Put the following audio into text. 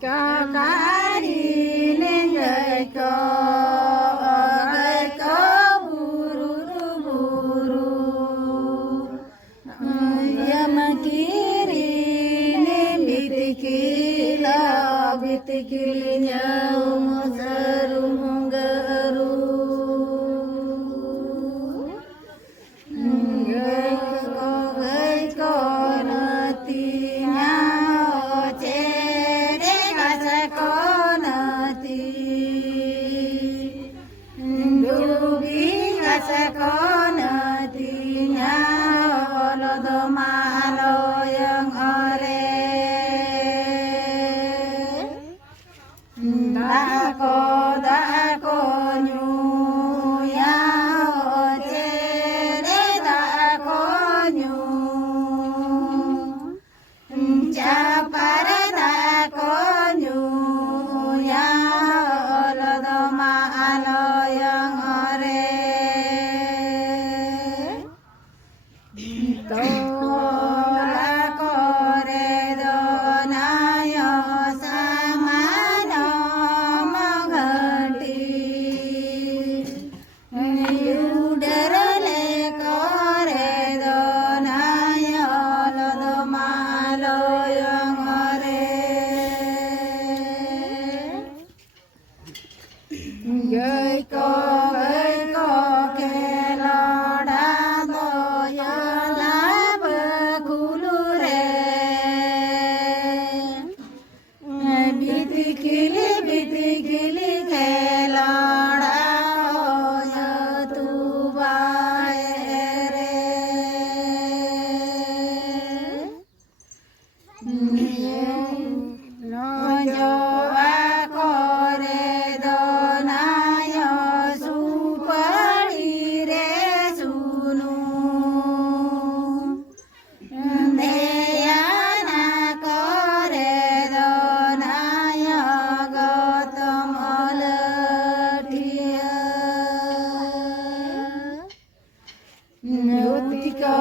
Kakari nengai ko buru buru yamakiri ne bitikilinya umasarum garu ngai ko natinya cere kasako nati dubi kasako natinya olodo malo yang ore dako nyuya cere dako nyu capare dako nyuya olodo malo yang ore tola kore donayo samano manganti udarale kore donayo olodo malo yang ore gai ko keloda doya laba kulure bitikili keloda doya tu baere nojo akore donayo supari re sunu deyana kore donayo gotom olatia nutika